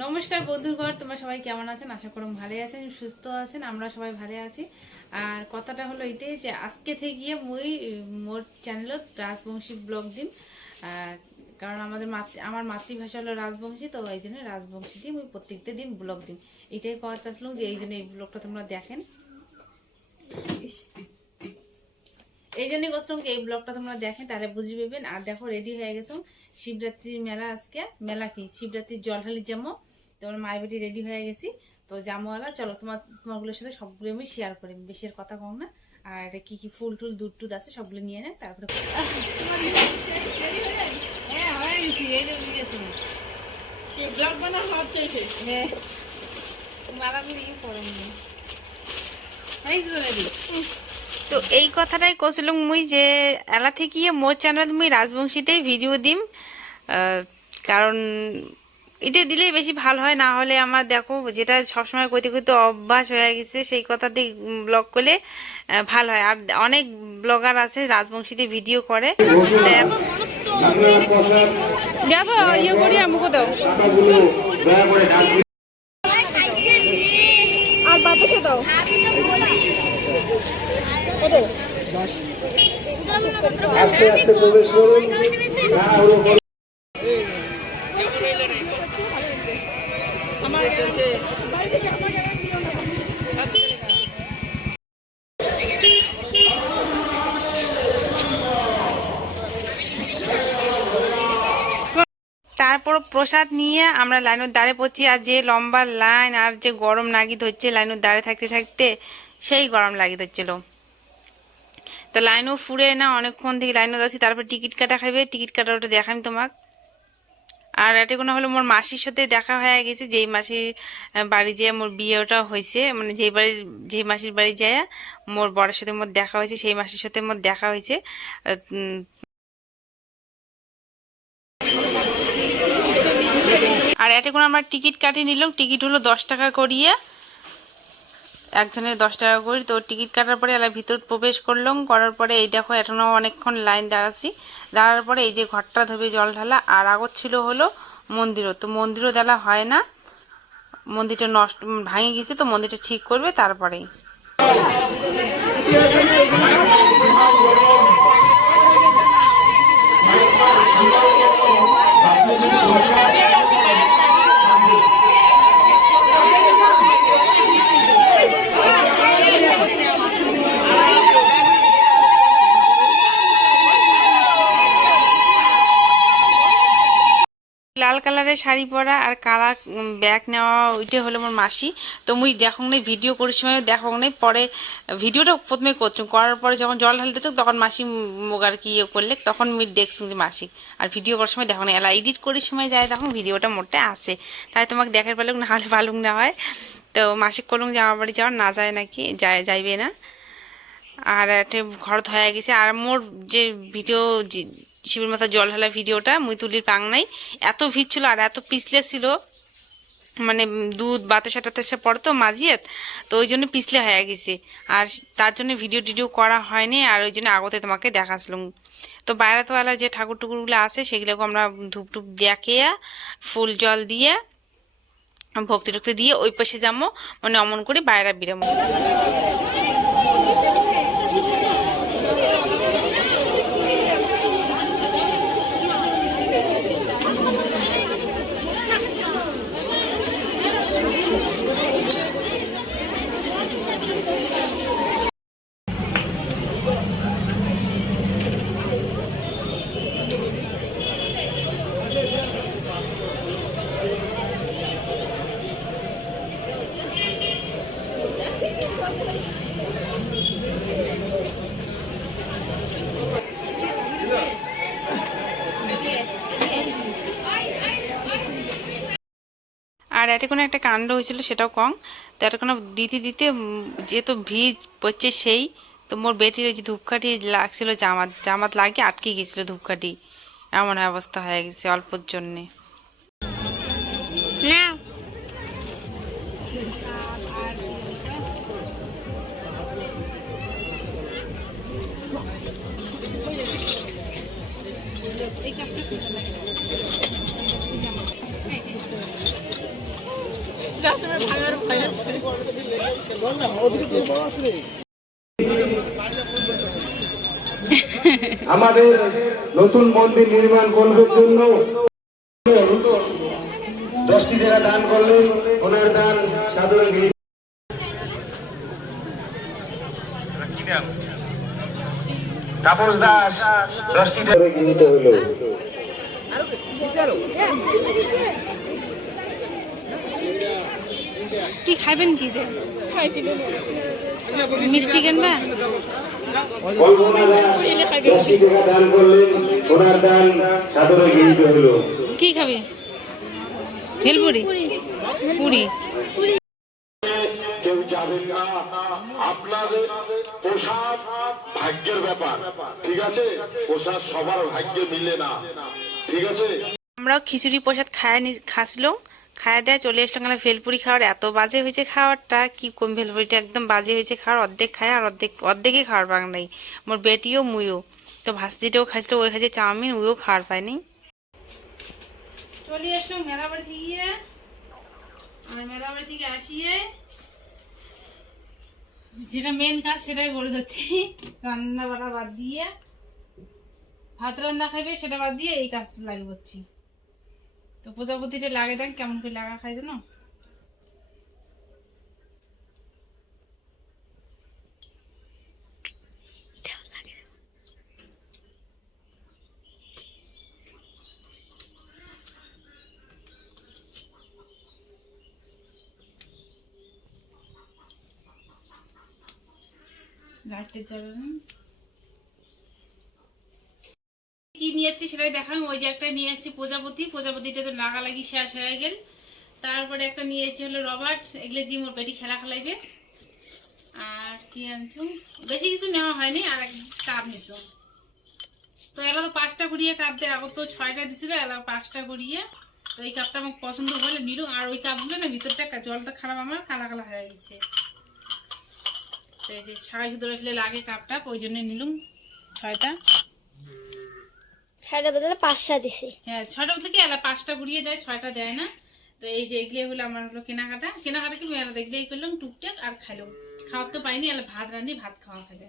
নমস্কার বন্ধুগণ, তোমরা সবাই কেমন আছেন? আশা করি ভালো আছেন, সুস্থ আছেন। আমরা সবাই ভালো আছি। আর কথাটা হলো এটাই যে আজকে থেকে গিয়ে মুই মোর চ্যানেলত রাজবংশী ব্লগ দিম। কারণ আমার মাতৃভাষা হলো রাজবংশী, তো এই জন্য রাজবংশী দিয়ে মুই প্রত্যেকটা দিন ব্লগ দিম। এটাই কথা চাচ্ছিলাম যে এই জন্য এই ব্লগটা তোমরা দেখেন। এই জন্যই বলছিলাম এই ব্লগটা তোমরা দেখেন, তাহলে বুঝে পাবেন। আর দেখো রেডি হয়ে গেছো, শিবরাত্রির মেলা আজকে। মেলা কি শিবরাত্রির জলঢালির জামো। তোমার মায়ের বেটি রেডি হয়ে গেছি, তো জামোয়ালা চলো তোমারগুলোর সাথে সবগুলো আমি শেয়ার করি, বেশি আর কথা কম না। আর কি কি ফুল টুল দুধ টুধ আছে সবগুলো নিয়ে নেন, তারপরে হ্যাঁ হয়ে গেছি। এই যে বুঝেছি ব্লগ বানানো হচ্ছে। হ্যাঁ মারামারি করুন রেডি। তো এই কথাটাই কছিলাম মুই যে এলা থেকে মোর চ্যানেল মুই রাজবংশীতেই ভিডিও দিম, কারণ এটা দিলেই বেশি ভালো হয়। না হলে আমার দেখো যেটা সবসময় কইতে কইতে অভ্যাস হয়ে গেছে, সেই কথাতেই ব্লগ করলে ভালো হয়। আর অনেক ব্লগার আছে রাজবংশীতে ভিডিও করে, দেখো ইয়ে করি আমাকে দাও আর বাতাসে দাও। আস্তে আস্তে প্রবেশ করুন। তারপর প্রসাদ নিয়ে আমরা লাইনের দাঁড়ে পড়ছি। আর যে লম্বা লাইন, আর যে গরম লাগিত হচ্ছে লাইনের দাঁড়ে থাকতে থাকতে, সেই গরম লাগিত হচ্ছিল। তো লাইনও ফুরে না, অনেকক্ষণ থেকে লাইনও যাচ্ছি। তারপর টিকিট কাটা খাইবে, টিকিট কাটা ওটা দেখাম তোমাক। আর এটা কোনো হলো মোর মাসির সাথে দেখা হয়ে গেছে, যেই মাসির বাড়ি যেয়ে মোর বিয়েটা হয়েছে, মানে যেই মাসির বাড়ি যায় মোর বরের সাথে মোর দেখা হয়েছে, সেই মাসির সাথে মোর দেখা হয়েছে। আর এটা কোনো আমরা টিকিট কাটিয়ে নিলাম। টিকিট হলো 10 টাকা করিয়ে, একজনের 10 টাকা করি। তো টিকিট কাটার পরে এলা ভিতর প্রবেশ করলাম, করার পরে এই দেখো এখনও অনেকক্ষণ লাইন দাঁড়াচ্ছি। দাঁড়ার পরে এই যে ঘরটা ধোবে জল ঢালা, আর আগত ছিল হলো মন্দিরও। তো মন্দিরও দেলা হয় না, মন্দিরটা নষ্ট ভাঙে গেছে, তো মন্দিরটা ঠিক করবে তারপরেই। লাল কালারের শাড়ি পরা আর কালা ব্যাগ নেওয়া, ওইটা হলো আমার মাসি। তো মুই দেখো নাই ভিডিও করার সময় দেখো নাই, পরে ভিডিওটা প্রথমে করছো, করার পরে যখন জল ঢালতেছ তখন মাসি মোগার কি ইয়ে করলে, তখন মুই দেখছি যে মাসি। আর ভিডিও করার সময় দেখো না, এলা এডিট করার সময় যায় তখন ভিডিওটা মোটে আসে, তাই তোমাকে দেখার পালুক, না হলে পালুক না হয়। তো মাসিক করলুম যে আমার বাড়ি যাওয়ার না যায় নাকি, যাইবে না। আর একটা ঘর ধয়া গেছে। আর মোর যে ভিডিও শিবের মাথা জল ঢালা ভিডিওটা মুই তুলির পাং নাই, এত ভিড় ছিল আর এত পিছলে ছিল, মানে দুধ বাতাসা টাতাসা পড়তো মাঝিয়ে, তো ওই জন্য পিছলে হয়ে গেছে। আর তার জন্য ভিডিও টিডিও করা হয়নি, আর ওই জন্য আগতে তোমাকে দেখাছিলাম। তো বাইরাতওয়ালা যে ঠাকুর টুকুরগুলো আছে সেগুলোকে আমরা ধূপ টুপ দেখিয়ে ফুল জল দিয়ে ভক্তি টক্তি দিয়ে ওই পাশে যাবো, মানে অমন করে বাইরা বিরামো। আর এটা কোনো একটা কাণ্ড হয়েছিল, সেটাও কম। তো এটা কোনো দিতে দিতে যেহেতু ভিড় পড়ছে, সেই তো মোর বেটির ওই যে ধূপকাঠি লাগছিল, জামাত লাগিয়ে আটকে গেছিল ধূপকাঠি, এমন অবস্থা হয়ে গেছে অল্পর জন্যে। আমাদের নতুন মন্দির নির্মাণ করবার জন্য 10টি টাকা দান করলেন, ওনার দান সাধারণ তাপস দাস 10টি টাকা গৃহীত হলো। কি খাইবেন কি রে? মিষ্টি কিনবা? কল্পনা দাস 10টি টাকা দান করলেন, ওনার দান সাধারণ গৃহীত হলো। কি খাবি? ভেলপুরি, পুরি। কেউ যাবেন না, আপনাদের প্রসাদ ভাগ্যের ব্যাপার, ঠিক আছে? প্রসাদ সবার ভাগ্যে মিলে না, ঠিক আছে? আমরাও খিচুড়ি প্রসাদ খাসলো, খাওয়া দেয় চলে আসলাম। ভেলপুরি খাওয়ার এত বাজে হয়েছে খাওয়ারটা, কি কম, ভেলপুরিটা একদম বাজে হয়েছে খাওয়ার। অর্ধেক খায় আর অর্ধেকই খাওয়ার পাক নাই। মোর বেটিও মুইও তো ভাস্তিটাও খাইছিল, ওই খাইছে চাউমিন, ওইও খাওয়ার পায়নি। চলে আসলাম মেলাবাড়ি থেকে গিয়ে। আর মেলাবাড়ি থেকে আসিয়ে যেটা মেন কাজ সেটাই করে যাচ্ছি, রান্না বাড়া বাদ দিয়ে। ভাত রান্না খাইবে সেটা বাদ দিয়ে এই কাজ লাগে করছি। তো প্রজাপতিটা লাগে দেন কেমন করে লাগা খাই জানো? লাইটের জ্বালানো কি নিয়ে যাচ্ছি সেটাই দেখাম। ওই যে একটা নিয়ে আসছি প্রজাপতিটা তো লাগালাগি শেষ হয়ে গেল। তারপরে একটা নিয়ে যাচ্ছি হলো রবার্ট, এগুলো দিয়ে মোর বেটি খেলা খেলাইবে। আর কি আনছো, বেশি কিছু নেওয়া হয়নি। আর এক কাপ নিছো, তো এলা তো 5টা করিয়ে কাপ দেয়, আগত তো 6টা দিছিল, এলা 5টা করিয়ে। তো এই কাপটা আমার পছন্দ হলে নিলুম। আর ওই কাপগুলো না ভিতরটা জলটা খারাপ, আমার কালা কালা হয়ে গেছে। তো এই যে সারাই সুতোর আসলে লাগে কাপটা, ওই জন্য নিলুম 6টা। 6টার বদলে 5টা দিছি। হ্যাঁ 6টা থেকে এলা 5টা ঘুরিয়ে দেয়, 6টা দেয় না। তো এই যে এগুলো হলো আমার হলো কেনাকাটা কি মেলা দেখলেই করলাম টুকটাক। আর খাইলাম, খাওয়ার তো পাইনি, এলা ভাত রান্ধি, ভাত খাওয়া খাইলে।